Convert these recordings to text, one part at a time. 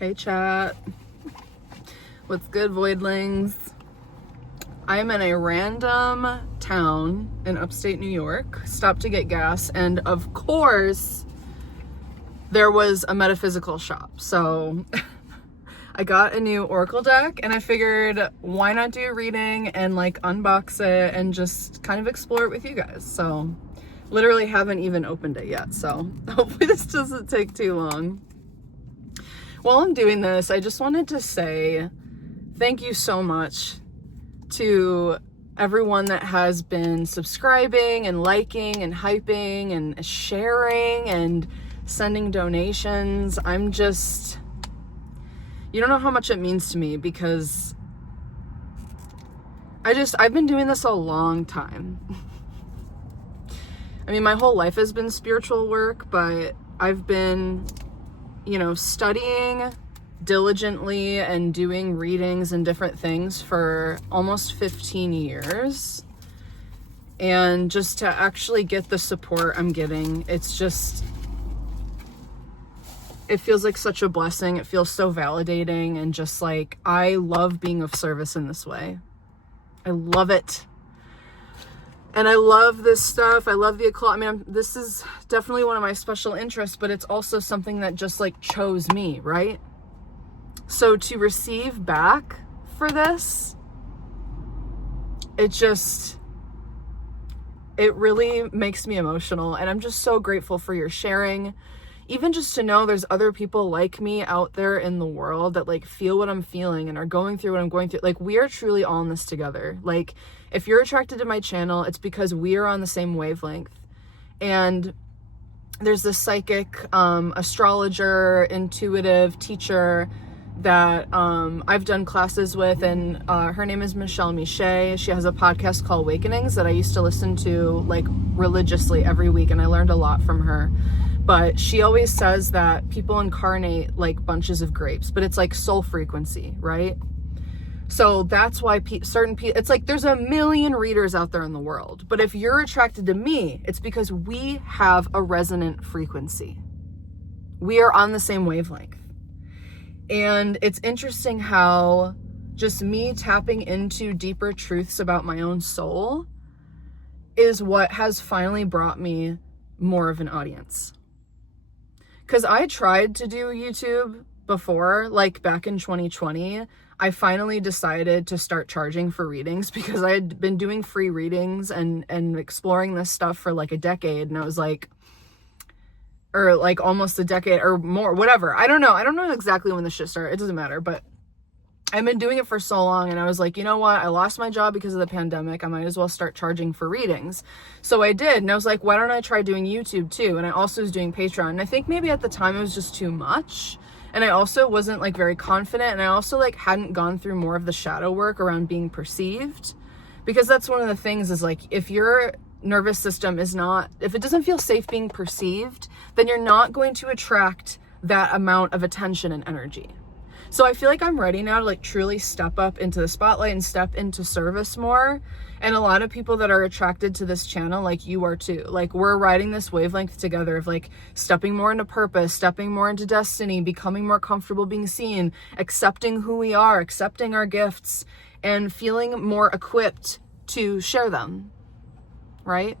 Hey chat, what's good, voidlings? I'm in a random town in upstate New York, stopped to get gas, and of course there was a metaphysical shop. So I got a new oracle deck and I figured why not do a reading and like unbox it and just kind of explore it with you guys. So literally haven't even opened it yet, so hopefully this doesn't take too long. While I'm doing this, I just wanted to say thank you so much to everyone that has been subscribing and liking and hyping and sharing and sending donations. You don't know how much it means to me, because I've been doing this a long time. I mean, my whole life has been spiritual work, but I've been, studying diligently and doing readings and different things for almost 15 years. And just to actually get the support I'm getting, it feels like such a blessing. It feels so validating, and just like, I love being of service in this way. I love it. And I love this stuff. I love the occult. I mean, this is definitely one of my special interests, but it's also something that just like chose me, right? So to receive back for this, it really makes me emotional. And I'm just so grateful for your sharing. Even just to know there's other people like me out there in the world that like feel what I'm feeling and are going through what I'm going through. Like, we are truly all in this together. Like, if you're attracted to my channel, it's because we are on the same wavelength. And there's this psychic, astrologer, intuitive teacher that I've done classes with, and her name is Michelle Miche. She has a podcast called Awakenings that I used to listen to like religiously every week, and I learned a lot from her. But she always says that people incarnate like bunches of grapes, but it's like soul frequency, right? So that's why certain people, it's like there's a million readers out there in the world. But if you're attracted to me, it's because we have a resonant frequency. We are on the same wavelength. And it's interesting how just me tapping into deeper truths about my own soul is what has finally brought me more of an audience. Because I tried to do YouTube before, like back in 2020, I finally decided to start charging for readings, because I had been doing free readings and exploring this stuff for like a decade. And I was like, or like almost a decade or more, whatever. I don't know exactly when this shit started. It doesn't matter, but I've been doing it for so long, and I was like, you know what? I lost my job because of the pandemic. I might as well start charging for readings. So I did, and I was like, why don't I try doing YouTube too? And I also was doing Patreon. And I think maybe at the time it was just too much. And I also wasn't like very confident. And I also like hadn't gone through more of the shadow work around being perceived. Because that's one of the things is like, if your nervous system if it doesn't feel safe being perceived, then you're not going to attract that amount of attention and energy. So I feel like I'm ready now to like truly step up into the spotlight and step into service more. And a lot of people that are attracted to this channel, like you are too, like we're riding this wavelength together of like stepping more into purpose, stepping more into destiny, becoming more comfortable being seen, accepting who we are, accepting our gifts, and feeling more equipped to share them, right?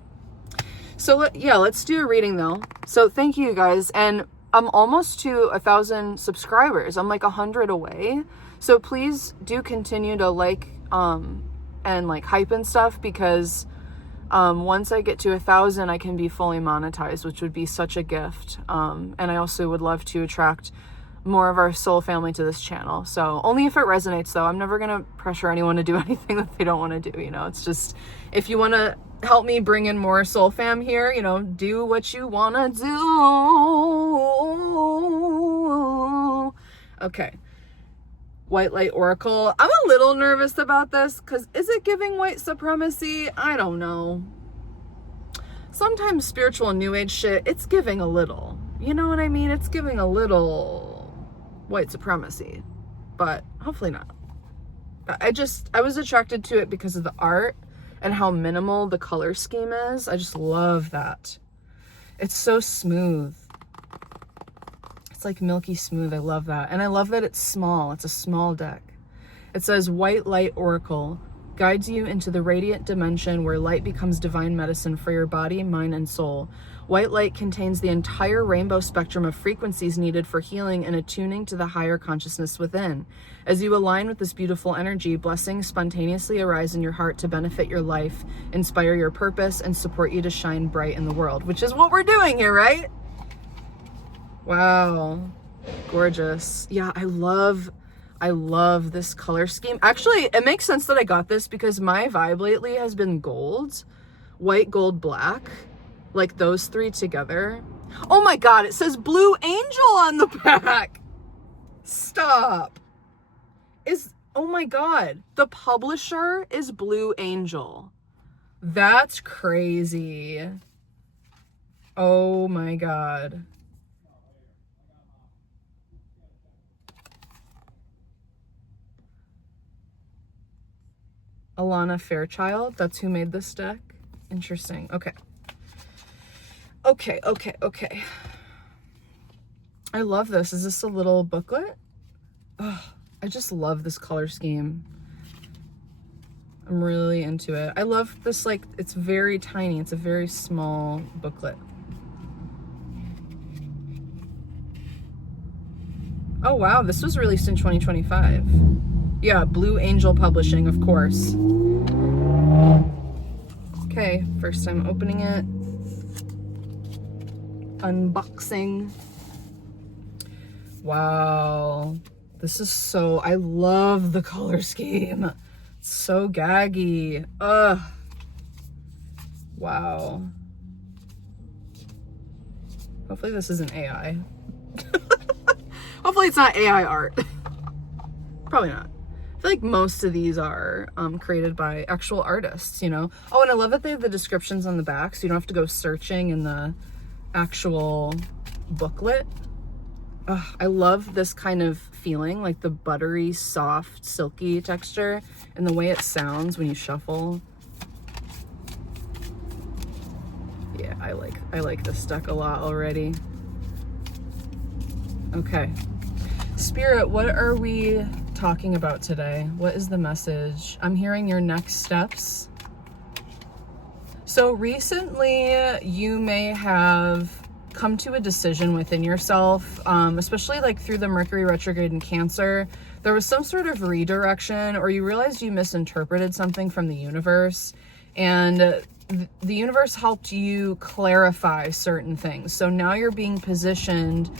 So let's do a reading though. So thank you guys. And I'm almost to 1,000 subscribers. I'm like 100 away. So please do continue to like, and like hype and stuff, because, once I get to 1,000, I can be fully monetized, which would be such a gift. And I also would love to attract more of our soul family to this channel. So only if it resonates though. I'm never going to pressure anyone to do anything that they don't want to do. It's just, if you want to help me bring in more soul fam here, do what you want to do. Okay. White Light Oracle. I'm a little nervous about this, because is it giving white supremacy? I don't know. Sometimes spiritual new age shit, it's giving a little. You know what I mean? It's giving a little white supremacy, but hopefully not. I was attracted to it because of the art and how minimal the color scheme is. I just love that. It's so smooth. It's like milky smooth. I love that. And I love that it's small. It's a small deck. It says White Light Oracle guides you into the radiant dimension where light becomes divine medicine for your body, mind, and soul. White light contains the entire rainbow spectrum of frequencies needed for healing and attuning to the higher consciousness within. As you align with this beautiful energy, blessings spontaneously arise in your heart to benefit your life, inspire your purpose, and support you to shine bright in the world, which is what we're doing here, right? Wow. Gorgeous. Yeah, I love this color scheme. Actually, it makes sense that I got this because my vibe lately has been gold, white, gold, black, like those three together. Oh my God, it says Blue Angel on the back. Stop. Oh my God, the publisher is Blue Angel. That's crazy. Oh my God. Alana Fairchild, that's who made this deck. Interesting. Okay. I love this. Is this a little booklet? Oh, I just love this color scheme. I'm really into it. I love this, like, it's very tiny. It's a very small booklet. Oh wow, this was released in 2025. Yeah, Blue Angel Publishing, of course. Okay, first time opening it. Unboxing. Wow. This is so, I love the color scheme. It's so gaggy. Ugh. Wow. Hopefully this isn't AI. Hopefully it's not AI art. Probably not. I feel like most of these are created by actual artists, you know? Oh, and I love that they have the descriptions on the back, so you don't have to go searching in the actual booklet. Ugh, I love this kind of feeling, like the buttery, soft, silky texture, and the way it sounds when you shuffle. Yeah, I like this deck a lot already. Okay. Spirit, what are we talking about today? What is the message? I'm hearing your next steps. So recently you may have come to a decision within yourself, especially like through the Mercury retrograde in Cancer. There was some sort of redirection, or you realized you misinterpreted something from the universe, and the universe helped you clarify certain things. So now you're being positioned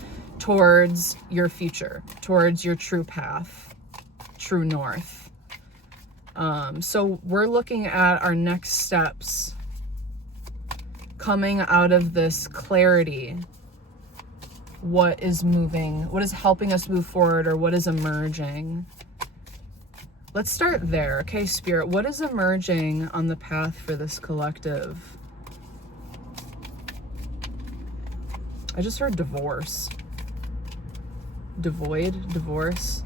towards your future, towards your true path, true north. So we're looking at our next steps coming out of this clarity. What is moving? What is helping us move forward, or what is emerging? Let's start there. Okay, Spirit, what is emerging on the path for this collective? I just heard divorce. Devoid, divorce.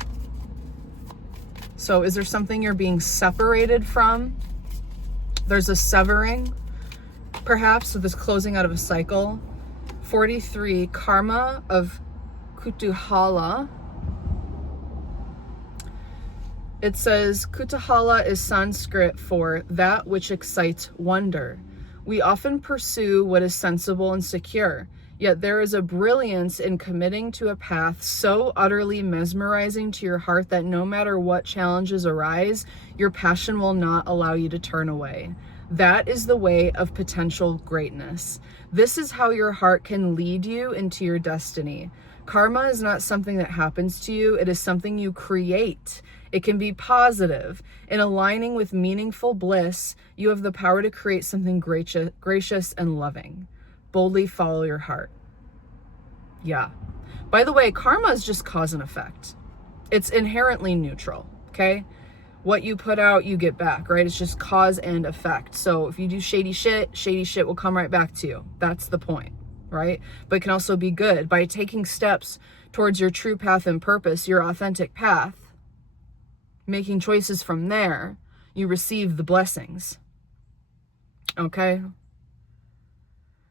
So is there something you're being separated from? There's a severing, perhaps, so this closing out of a cycle. 43, karma of Kutuhala. It says, Kutuhala is Sanskrit for that which excites wonder. We often pursue what is sensible and secure, yet there is a brilliance in committing to a path so utterly mesmerizing to your heart that no matter what challenges arise, your passion will not allow you to turn away. That is the way of potential greatness. This is how your heart can lead you into your destiny. Karma is not something that happens to you. It is something you create. It can be positive. In aligning with meaningful bliss, you have the power to create something gracious and loving. Boldly follow your heart. Yeah. By the way, karma is just cause and effect. It's inherently neutral, okay? What you put out, you get back, right? It's just cause and effect. So if you do shady shit will come right back to you. That's the point, right? But it can also be good. By taking steps towards your true path and purpose, your authentic path, making choices from there, you receive the blessings. Okay?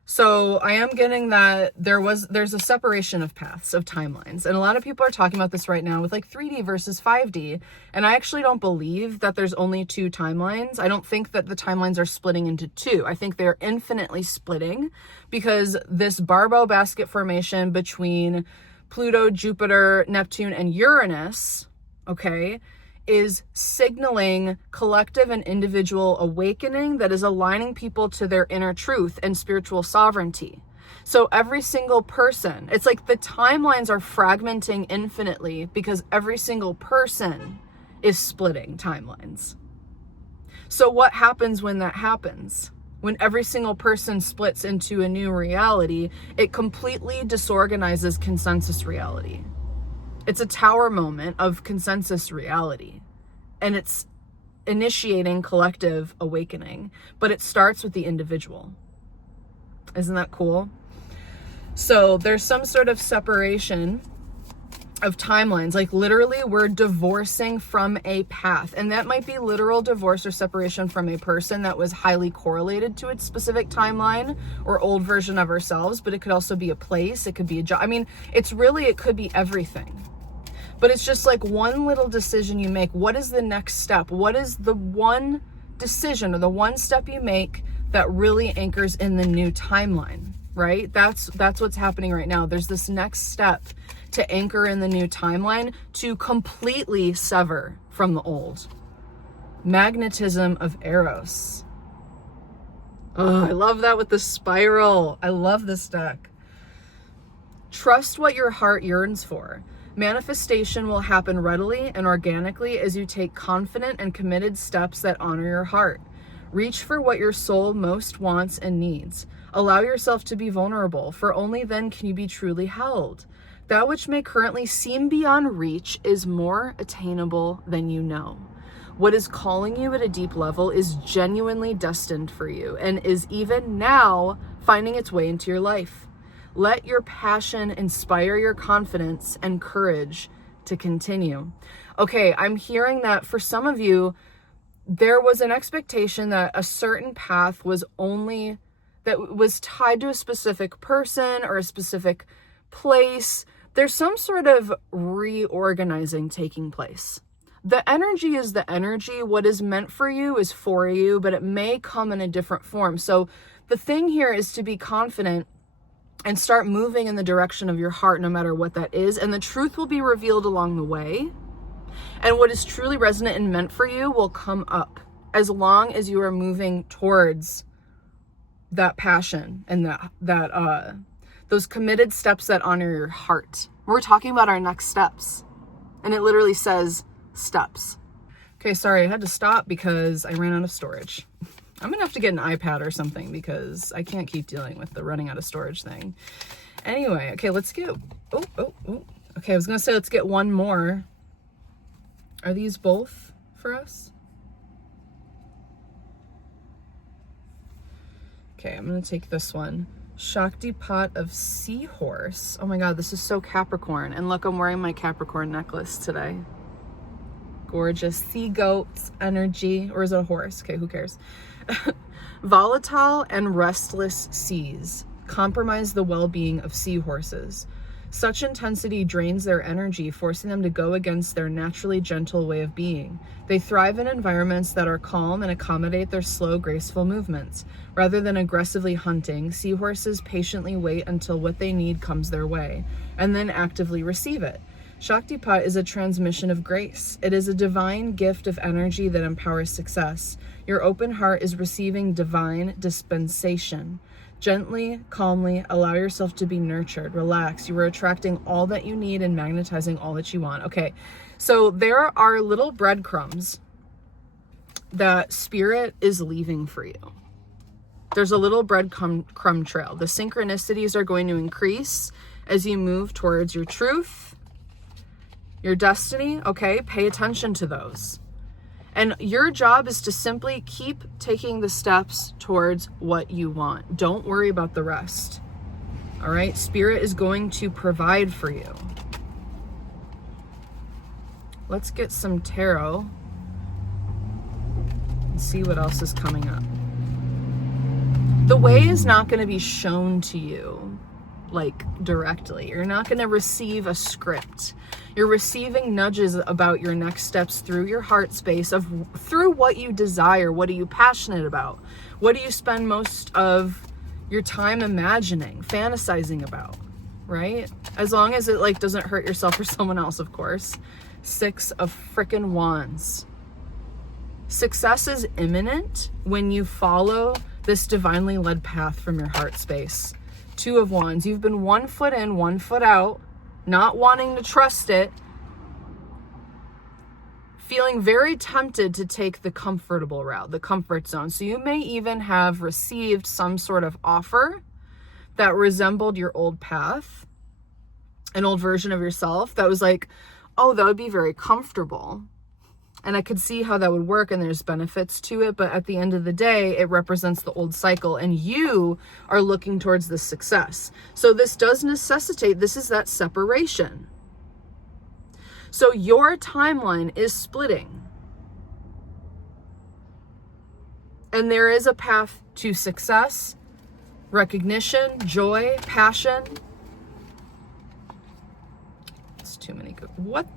So I am getting that there's a separation of paths, of timelines. And a lot of people are talking about this right now with like 3D versus 5D. And I actually don't believe that there's only two timelines. I don't think that the timelines are splitting into two. I think they're infinitely splitting, because this barbell basket formation between Pluto, Jupiter, Neptune, and Uranus, okay, is signaling collective and individual awakening that is aligning people to their inner truth and spiritual sovereignty. So every single person, it's like the timelines are fragmenting infinitely because every single person is splitting timelines. So what happens when that happens? When every single person splits into a new reality, it completely disorganizes consensus reality. It's a tower moment of consensus reality, and it's initiating collective awakening, but it starts with the individual. Isn't that cool? So there's some sort of separation of timelines, like literally we're divorcing from a path, and that might be literal divorce or separation from a person that was highly correlated to its specific timeline or old version of ourselves, but it could also be a place, it could be a job. I mean, it could be everything. But it's just like one little decision you make. What is the next step? What is the one decision or the one step you make that really anchors in the new timeline, right? That's what's happening right now. There's this next step to anchor in the new timeline, to completely sever from the old. Magnetism of Eros. Oh, I love that with the spiral. I love this deck. Trust what your heart yearns for. Manifestation will happen readily and organically as you take confident and committed steps that honor your heart. Reach for what your soul most wants and needs. Allow yourself to be vulnerable, for only then can you be truly held. That which may currently seem beyond reach is more attainable than you know. What is calling you at a deep level is genuinely destined for you and is even now finding its way into your life. Let your passion inspire your confidence and courage to continue. Okay, I'm hearing that for some of you, there was an expectation that a certain path was tied to a specific person or a specific place. There's some sort of reorganizing taking place. The energy is the energy. What is meant for you is for you, but it may come in a different form. So the thing here is to be confident and start moving in the direction of your heart, no matter what that is. And the truth will be revealed along the way. And what is truly resonant and meant for you will come up, as long as you are moving towards that passion and those committed steps that honor your heart. We're talking about our next steps, and it literally says steps. Okay, sorry, I had to stop because I ran out of storage. I'm gonna have to get an iPad or something because I can't keep dealing with the running out of storage thing. Anyway, okay, let's get, okay, I was gonna say let's get one more. Are these both for us? Okay, I'm gonna take this one. Shaktipat of Seahorse. Oh my God, this is so Capricorn. And look, I'm wearing my Capricorn necklace today. Gorgeous. Sea goats energy, or is it a horse? Okay, who cares? Volatile and restless seas compromise the well-being of seahorses. Such intensity drains their energy, forcing them to go against their naturally gentle way of being. They thrive in environments that are calm and accommodate their slow, graceful movements. Rather than aggressively hunting, seahorses patiently wait until what they need comes their way, and then actively receive it. Shaktipat is a transmission of grace. It is a divine gift of energy that empowers success. Your open heart is receiving divine dispensation. Gently, calmly, allow yourself to be nurtured. Relax. You are attracting all that you need and magnetizing all that you want. Okay, so there are little breadcrumbs that Spirit is leaving for you. There's a little breadcrumb trail. The synchronicities are going to increase as you move towards your truth, your destiny. Okay, pay attention to those. And your job is to simply keep taking the steps towards what you want. Don't worry about the rest. All right? Spirit is going to provide for you. Let's get some tarot and see what else is coming up. The way is not going to be shown to you like directly. You're not going to receive a script. You're receiving nudges about your next steps through your heart space through what you desire. What are you passionate about? What do you spend most of your time imagining, fantasizing about, right? As long as it like doesn't hurt yourself or someone else, of course. 6 of frickin' Wands. Success is imminent when you follow this divinely led path from your heart space. 2 of Wands. You've been 1 foot in, 1 foot out, not wanting to trust it, feeling very tempted to take the comfortable route, the comfort zone. So you may even have received some sort of offer that resembled your old path, an old version of yourself that was like, oh, that would be very comfortable. And I could see how that would work, and there's benefits to it. But at the end of the day, it represents the old cycle, and you are looking towards this success. So this does necessitate, this is that separation. So your timeline is splitting. And there is a path to success, recognition, joy, passion. It's too many good. What?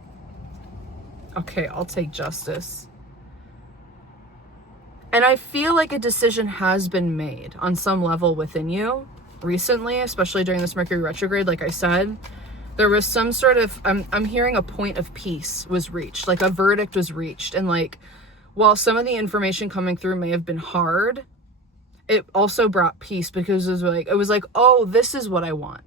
Okay, I'll take Justice. And I feel like a decision has been made on some level within you recently, especially during this Mercury retrograde. Like I said, there was some sort of, I'm hearing a point of peace was reached, like a verdict was reached. And like, while some of the information coming through may have been hard, it also brought peace, because it was like, oh, this is what I want.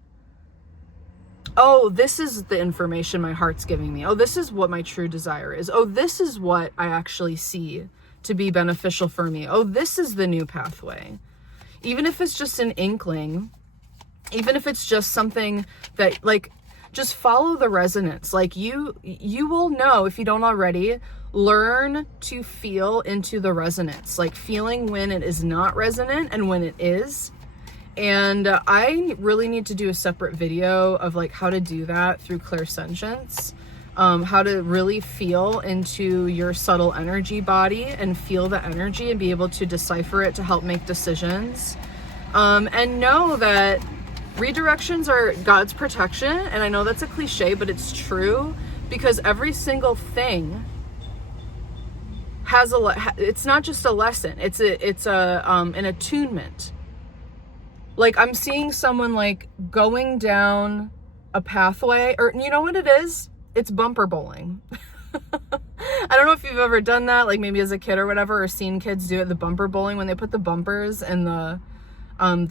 Oh, this is the information my heart's giving me. Oh, this is what my true desire is. Oh, this is what I actually see to be beneficial for me. Oh, this is the new pathway. Even if it's just an inkling, even if it's just something that, like, just follow the resonance. Like you will know, if you don't already, learn to feel into the resonance, like feeling when it is not resonant and when it is. And I really need to do a separate video of like how to do that through clairsentience, how to really feel into your subtle energy body and feel the energy and be able to decipher it to help make decisions. And know that redirections are God's protection. And I know that's a cliche, but it's true, because every single thing has it's not just a lesson. It's an attunement. Like I'm seeing someone like going down a pathway, or you know what it is? It's bumper bowling. I don't know if you've ever done that, like maybe as a kid or whatever, or seen kids do it, the bumper bowling, when they put the bumpers in the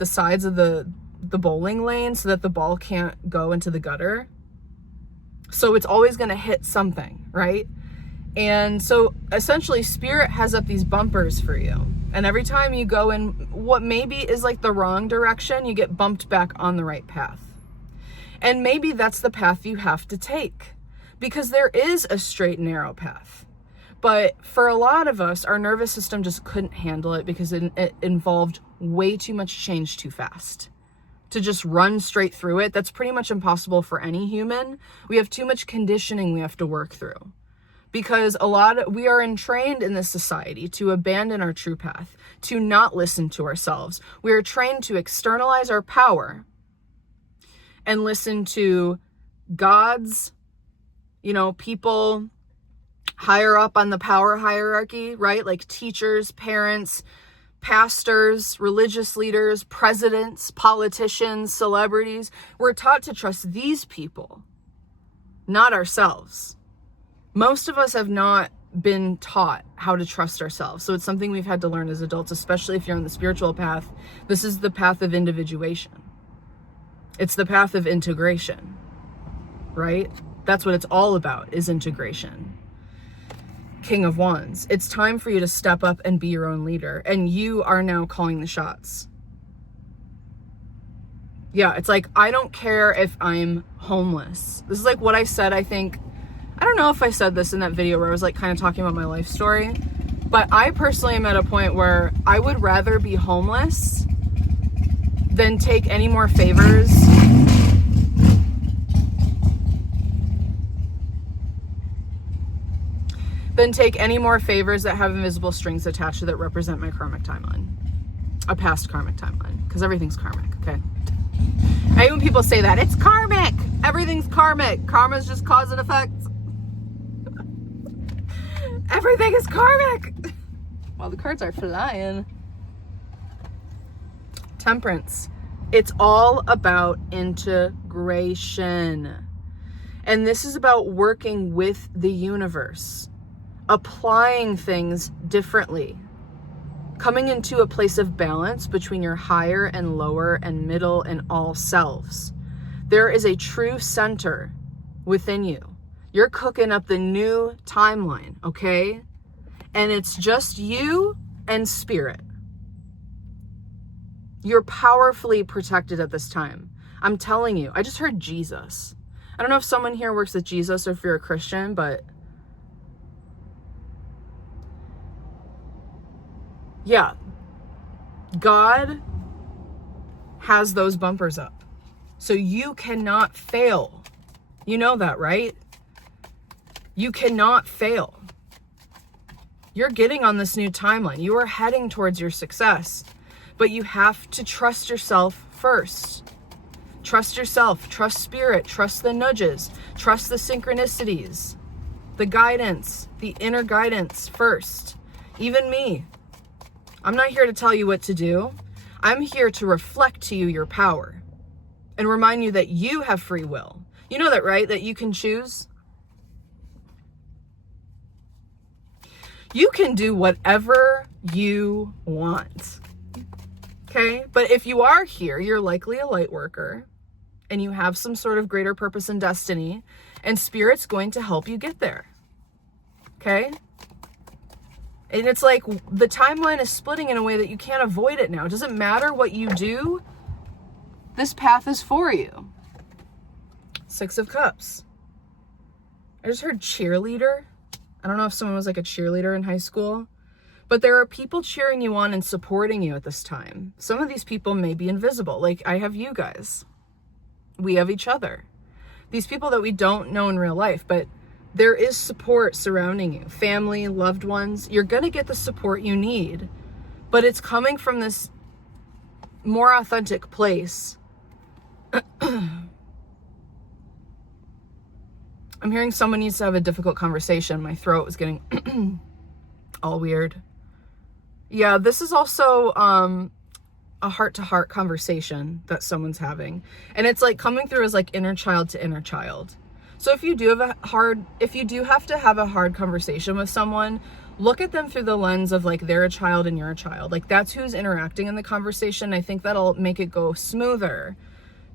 sides of the bowling lane so that the ball can't go into the gutter. So it's always going to hit something, right? And so essentially spirit has up these bumpers for you. And every time you go in what maybe is like the wrong direction, you get bumped back on the right path. And maybe that's the path you have to take, because there is a straight and narrow path. But for a lot of us, our nervous system just couldn't handle it, because it involved way too much change too fast. To just run straight through it, that's pretty much impossible for any human. We have too much conditioning we have to work through. Because we are entrained in this society to abandon our true path, to not listen to ourselves. We are trained to externalize our power and listen to gods, people higher up on the power hierarchy, right? Like teachers, parents, pastors, religious leaders, presidents, politicians, celebrities. We're taught to trust these people, not ourselves. Most of us have not been taught how to trust ourselves. So it's something we've had to learn as adults, especially if you're on the spiritual path. This is the path of individuation. It's the path of integration, right? That's what it's all about, is integration. King of Wands. It's time for you to step up and be your own leader. And you are now calling the shots. Yeah, it's like, I don't care if I'm homeless. This is like what I said, I think. I don't know if I said this in that video where I was like kind of talking about my life story, but I personally am at a point where I would rather be homeless than take any more favors. That have invisible strings attached to that represent my karmic timeline. A past karmic timeline, because everything's karmic, okay? I hate when people say that. It's karmic! Everything's karmic. Karma's just cause and effect. Everything is karmic! Well, the cards are flying. Temperance. It's all about integration. And this is about working with the universe, applying things differently, coming into a place of balance between your higher and lower and middle and all selves. There is a true center within you. You're cooking up the new timeline, okay? And it's just you and spirit. You're powerfully protected at this time. I'm telling you. I just heard Jesus. I don't know if someone here works with Jesus or if you're a Christian, but yeah, God has those bumpers up. So you cannot fail. You know that, right? You cannot fail. You're getting on this new timeline. You are heading towards your success, but you have to trust yourself first. Trust yourself, trust spirit, trust the nudges, trust the synchronicities, the guidance, the inner guidance first. Even me. I'm not here to tell you what to do. I'm here to reflect to you your power and remind you that you have free will. You know that, right? That you can choose. You can do whatever you want. Okay? But if you are here, you're likely a light worker and you have some sort of greater purpose and destiny, and spirit's going to help you get there. Okay? And it's like the timeline is splitting in a way that you can't avoid it now. It doesn't matter what you do. This path is for you. 6 of Cups. I just heard cheerleader. I don't know if someone was like a cheerleader in high school, but there are people cheering you on and supporting you at this time. Some of these people may be invisible. Like I have you guys. We have each other. These people that we don't know in real life, but there is support surrounding you. Family, loved ones. You're going to get the support you need, but it's coming from this more authentic place. I'm hearing someone needs to have a difficult conversation. My throat was getting all weird. Yeah, this is also a heart-to-heart conversation that someone's having. And it's like coming through as like inner child to inner child. So if you do have to have a hard conversation with someone, look at them through the lens of like they're a child and you're a child. Like that's who's interacting in the conversation. I think that'll make it go smoother,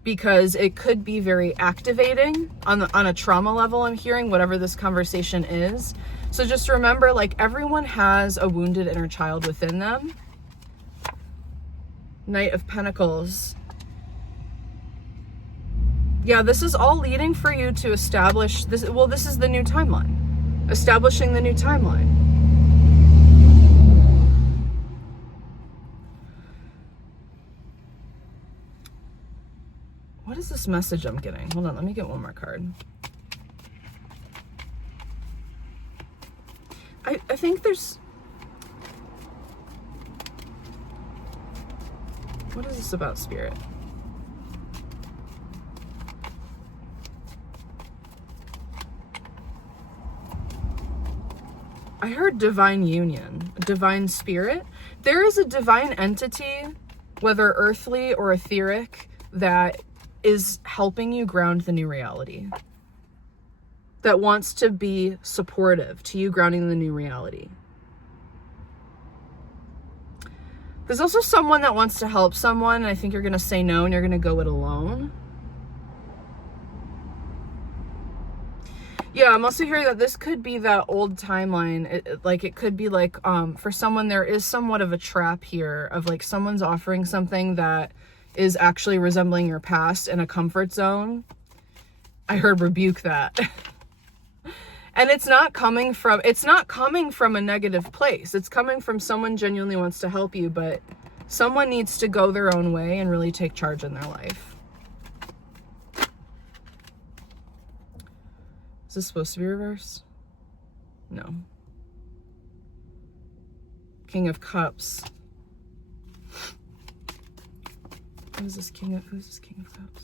because it could be very activating on a trauma level. I'm hearing whatever this conversation is. So just remember, like everyone has a wounded inner child within them. Knight of Pentacles. Yeah, this is all leading for you to establish this. Well, this is the new timeline. Establishing the new timeline. What is this message I'm getting? Hold on, let me get one more card. I think there's... What is this about, Spirit? I heard divine union, divine spirit. There is a divine entity, whether earthly or etheric, that is helping you ground the new reality. That wants to be supportive to you grounding the new reality. There's also someone that wants to help someone, and I think you're going to say no and you're going to go it alone. Yeah, I'm also hearing that this could be that old timeline. It could be like, for someone, there is somewhat of a trap here of like someone's offering something that is actually resembling your past in a comfort zone. I heard rebuke that. And it's not coming from a negative place. It's coming from someone genuinely wants to help you, but someone needs to go their own way and really take charge in their life. Is this supposed to be reversed? No. King of Cups. Who's this King of Cups?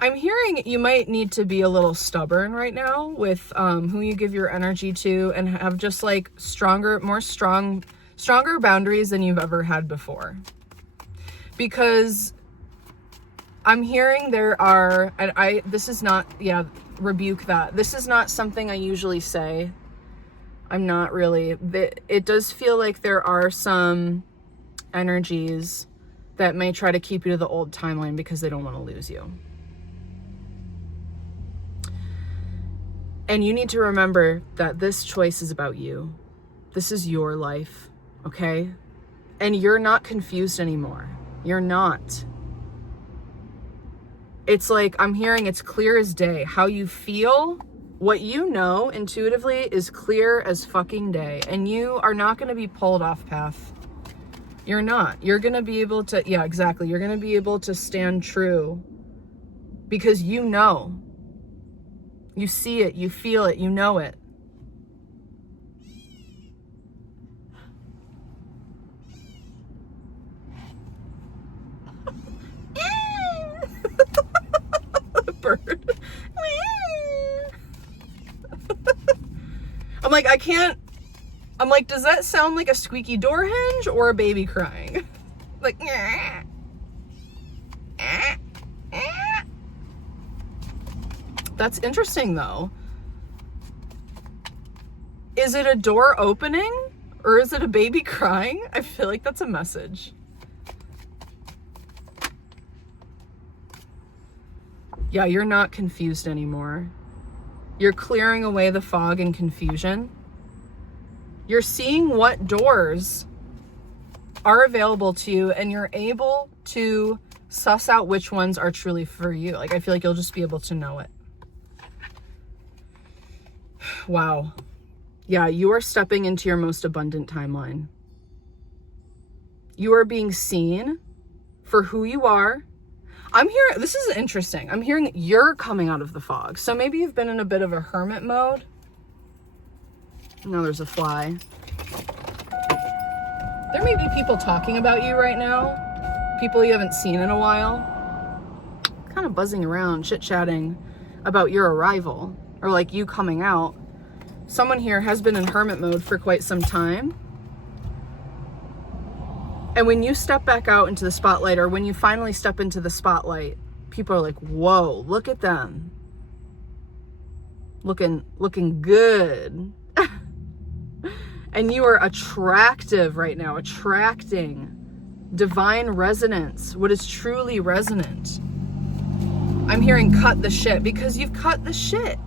I'm hearing you might need to be a little stubborn right now with who you give your energy to, and have just like stronger boundaries than you've ever had before. Because I'm hearing there are, and this is not, rebuke that. This is not something I usually say. I'm not really. It does feel like there are some energies that may try to keep you to the old timeline because they don't want to lose you. And you need to remember that this choice is about you. This is your life, okay? And you're not confused anymore. You're not. It's like, I'm hearing it's clear as day. How you feel, what you know intuitively is clear as fucking day. And you are not going to be pulled off path. You're not. You're going to be able to, yeah, exactly. You're going to be able to stand true because you know. You see it, you feel it, you know it. Bird. I'm like, does that sound like a squeaky door hinge or a baby crying? Like, that's interesting though. Is it a door opening or is it a baby crying? I feel like that's a message. Yeah, you're not confused anymore. You're clearing away the fog and confusion. You're seeing what doors are available to you, and you're able to suss out which ones are truly for you. Like, I feel like you'll just be able to know it. Wow. Yeah, you are stepping into your most abundant timeline. You are being seen for who you are. I'm hearing, this is interesting. I'm hearing you're coming out of the fog. So maybe you've been in a bit of a hermit mode. No, there's a fly. There may be people talking about you right now. People you haven't seen in a while. Kind of buzzing around, chit-chatting about your arrival. Or like you coming out. Someone here has been in hermit mode for quite some time. And when you step back out into the spotlight, or when you finally step into the spotlight, people are like, whoa, look at them. Looking good. And you are attractive right now, attracting divine resonance, what is truly resonant. I'm hearing cut the shit, because you've cut the shit.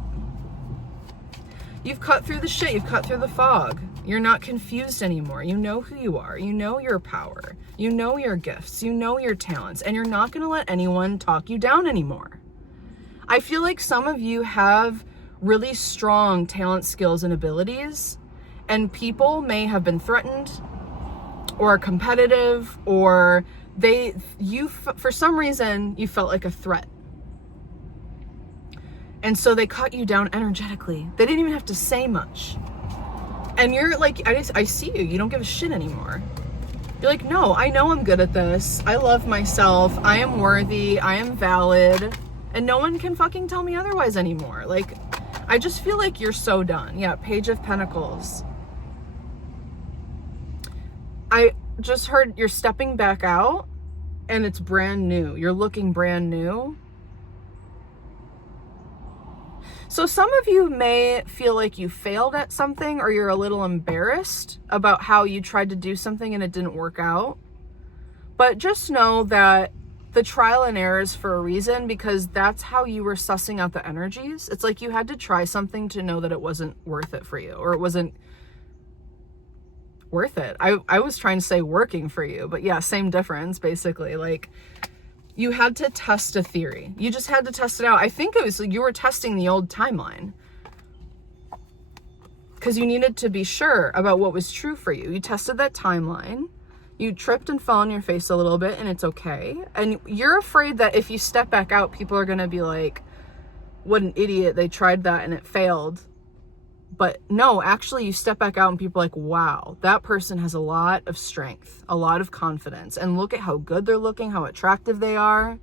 You've cut through the shit. You've cut through the fog. You're not confused anymore. You know who you are. You know your power. You know your gifts. You know your talents. And you're not going to let anyone talk you down anymore. I feel like some of you have really strong talent, skills, and abilities. And people may have been threatened or competitive, or for some reason, you felt like a threat. And so they cut you down energetically. They didn't even have to say much. And you're like, I see you. You don't give a shit anymore. You're like, no, I know I'm good at this. I love myself. I am worthy. I am valid. And no one can fucking tell me otherwise anymore. Like, I just feel like you're so done. Yeah, Page of Pentacles. I just heard you're stepping back out and it's brand new. You're looking brand new. So some of you may feel like you failed at something, or you're a little embarrassed about how you tried to do something and it didn't work out. But just know that the trial and error is for a reason, because that's how you were sussing out the energies. It's like you had to try something to know that it wasn't worth it for you, or it wasn't worth it. I was trying to say working for you, but yeah, same difference basically. Like, you had to test a theory. You just had to test it out. I think it was you were testing the old timeline because you needed to be sure about what was true for you. You tested that timeline. You tripped and fell on your face a little bit, and it's okay. And you're afraid that if you step back out, people are going to be like, what an idiot. They tried that and it failed. But no, actually you step back out and people are like, wow, that person has a lot of strength, a lot of confidence. And look at how good they're looking, how attractive they are.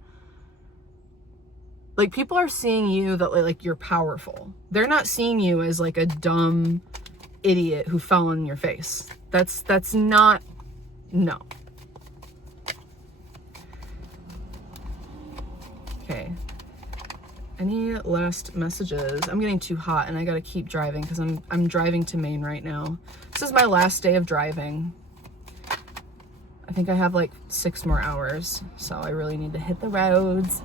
Like, people are seeing you that like you're powerful. They're not seeing you as like a dumb idiot who fell on your face. That's not, no. Okay. Any last messages? I'm getting too hot and I gotta keep driving because I'm driving to Maine right now. This is my last day of driving. I think I have like 6 more hours, so I really need to hit the roads.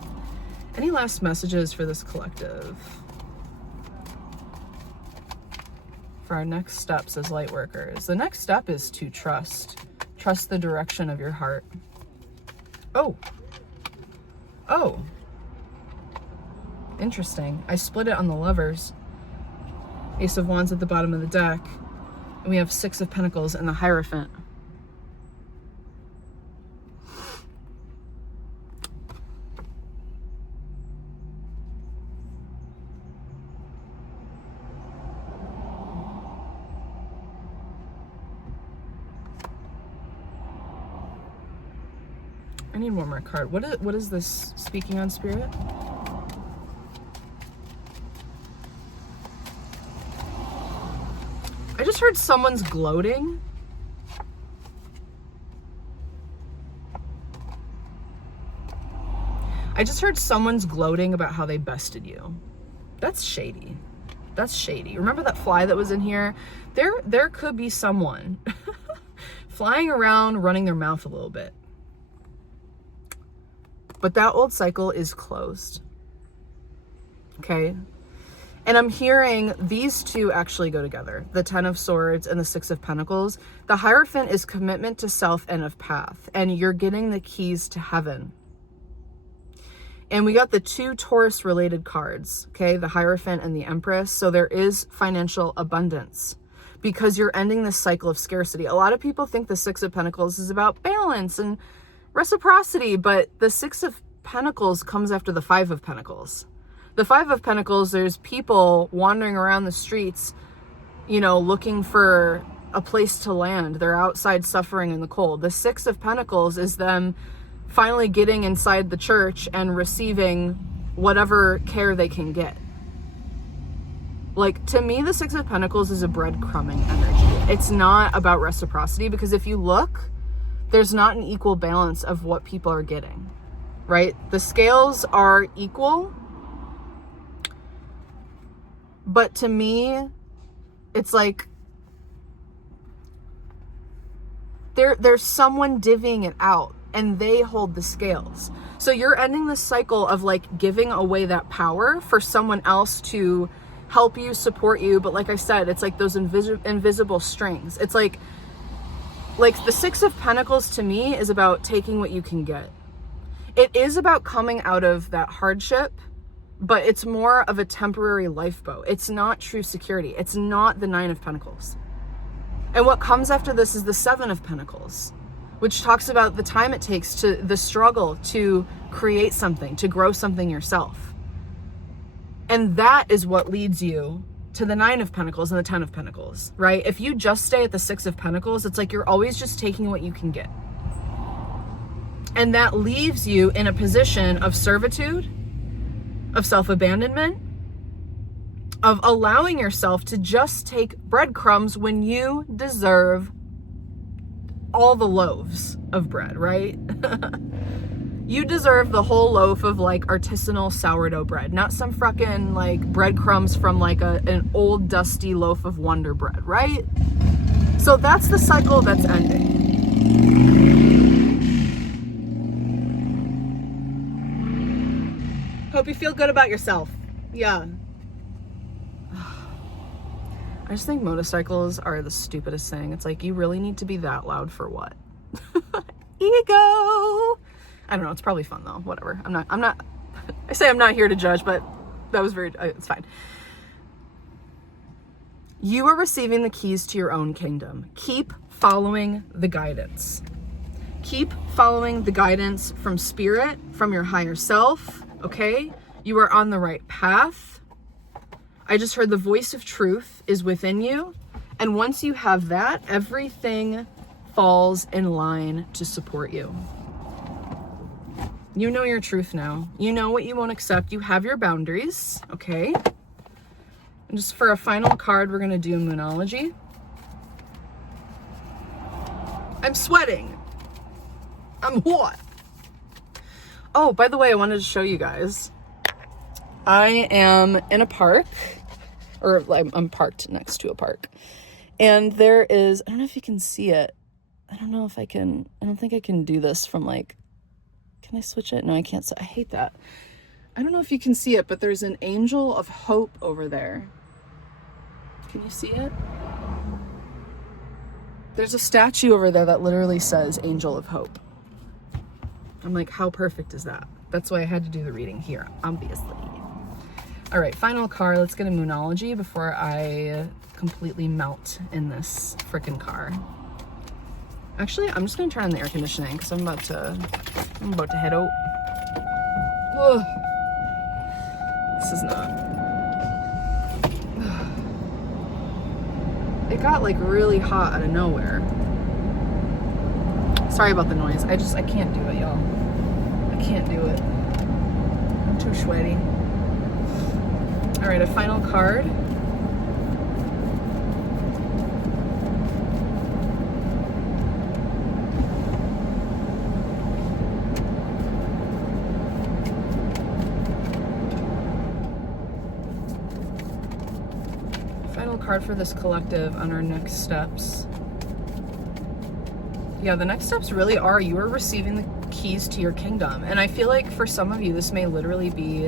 Any last messages for this collective? For our next steps as light workers. The next step is to trust. Trust the direction of your heart. Oh. Interesting. I split it on the lovers. Ace of Wands at the bottom of the deck. And we have 6 of Pentacles and the Hierophant. I need one more card. What is this speaking on, Spirit? I just heard someone's gloating. I just heard someone's gloating about how they bested you. That's shady. That's shady. Remember that fly that was in here? There could be someone flying around, running their mouth a little bit. But that old cycle is closed. Okay? And I'm hearing these two actually go together. The 10 of Swords and the 6 of Pentacles. The Hierophant is commitment to self and of path. And you're getting the keys to heaven. And we got the 2 Taurus related cards. Okay? The Hierophant and the Empress. So there is financial abundance. Because you're ending this cycle of scarcity. A lot of people think the 6 of Pentacles is about balance and reciprocity. But the 6 of Pentacles comes after the 5 of Pentacles. The 5 of Pentacles, there's people wandering around the streets, you know, looking for a place to land. They're outside suffering in the cold. The 6 of Pentacles is them finally getting inside the church and receiving whatever care they can get. Like, to me, the 6 of Pentacles is a breadcrumbing energy. It's not about reciprocity, because if you look, there's not an equal balance of what people are getting, right? The scales are equal. But to me, it's like there's someone divvying it out and they hold the scales. So you're ending the cycle of like giving away that power for someone else to help you, support you. But like I said, it's like those invisible strings. It's like the 6 of Pentacles to me is about taking what you can get. It is about coming out of that hardship. But it's more of a temporary lifeboat. It's not true security. It's not the 9 of Pentacles. And what comes after this is the 7 of Pentacles, which talks about the time it takes to the struggle to create something, to grow something yourself. And that is what leads you to the 9 of Pentacles and the 10 of Pentacles, right? If you just stay at the 6 of Pentacles, it's like you're always just taking what you can get. And that leaves you in a position of servitude, of self-abandonment, of allowing yourself to just take breadcrumbs when you deserve all the loaves of bread, right? You deserve the whole loaf of like artisanal sourdough bread, not some fucking like breadcrumbs from like an old dusty loaf of Wonder Bread, right? So that's the cycle that's ending. Hope you feel good about yourself. Yeah. I just think motorcycles are the stupidest thing. It's like, you really need to be that loud for what? Ego. I don't know. It's probably fun though. Whatever. I'm not, I say I'm not here to judge, but that was it's fine. You are receiving the keys to your own kingdom. Keep following the guidance. Keep following the guidance from spirit, from your higher self. Okay, you are on the right path. I just heard the voice of truth is within you. And once you have that, everything falls in line to support you. You know your truth now. You know what you won't accept. You have your boundaries, okay? And just for a final card, we're gonna do Moonology. I'm sweating. I'm hot. Oh, by the way, I wanted to show you guys. I am in a park, or I'm parked next to a park. And there is, I don't know if you can see it. I don't know if I can, I don't think I can do this from like, can I switch it? No, I can't. I hate that. I don't know if you can see it, but there's an angel of hope over there. Can you see it? There's a statue over there that literally says Angel of Hope. I'm like, how perfect is that? That's why I had to do the reading here, obviously. All right, final card. Let's get a Moonology before I completely melt in this freaking car. Actually, I'm just gonna turn on the air conditioning because I'm about to head out. Ugh. This is not. It got like really hot out of nowhere. Sorry about the noise. I can't do it, y'all. I can't do it. I'm too sweaty. All right, a final card. Final card for this collective on our next steps. Yeah, the next steps really are you are receiving the keys to your kingdom. And I feel like for some of you, this may literally be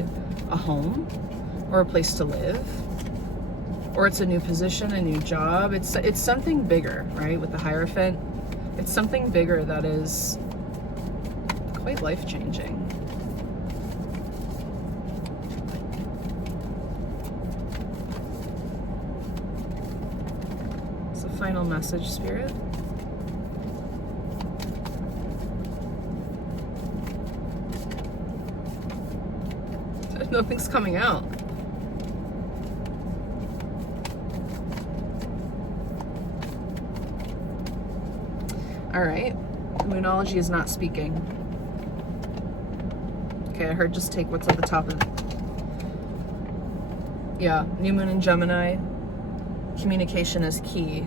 a home or a place to live, or it's a new position, a new job. It's something bigger, right? With the Hierophant, it's something bigger that is quite life-changing. It's a final message, Spirit. Nothing's coming out. All right, Moonology is not speaking. Okay, I heard just take what's at the top of it. Yeah, new moon in Gemini. Communication is key.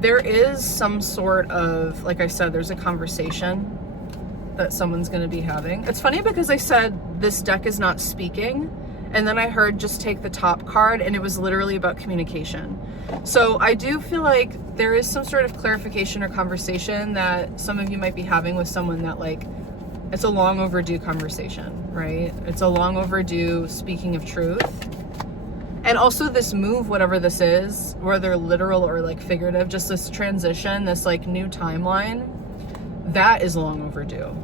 There is some sort of, like I said, there's a conversation that someone's going to be having. It's funny because I said this deck is not speaking, and then I heard just take the top card, and it was literally about communication. So I do feel like there is some sort of clarification or conversation that some of you might be having with someone that, like, it's a long overdue conversation, right? It's a long overdue speaking of truth. And also this move, whatever this is, whether literal or like figurative, just this transition, this like new timeline, that is long overdue.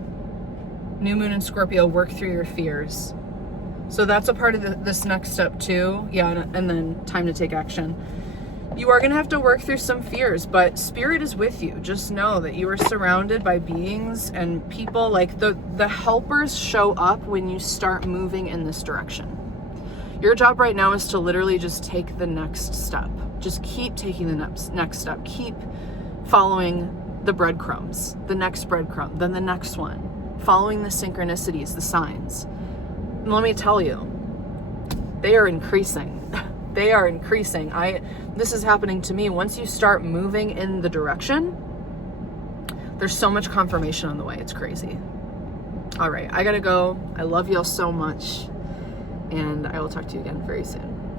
New moon in Scorpio, work through your fears. So that's a part of this next step too. Yeah, and then time to take action. You are gonna have to work through some fears, but Spirit is with you. Just know that you are surrounded by beings and people, like the helpers show up when you start moving in this direction. Your job right now is to literally just take the next step. Just keep taking the next step. Keep following the breadcrumbs, the next breadcrumb, then the next one. Following the synchronicities, the signs. And let me tell you, they are increasing. They are increasing. This is happening to me. Once you start moving in the direction, there's so much confirmation on the way. It's crazy. All right, I gotta go. I love y'all so much. And I will talk to you again very soon.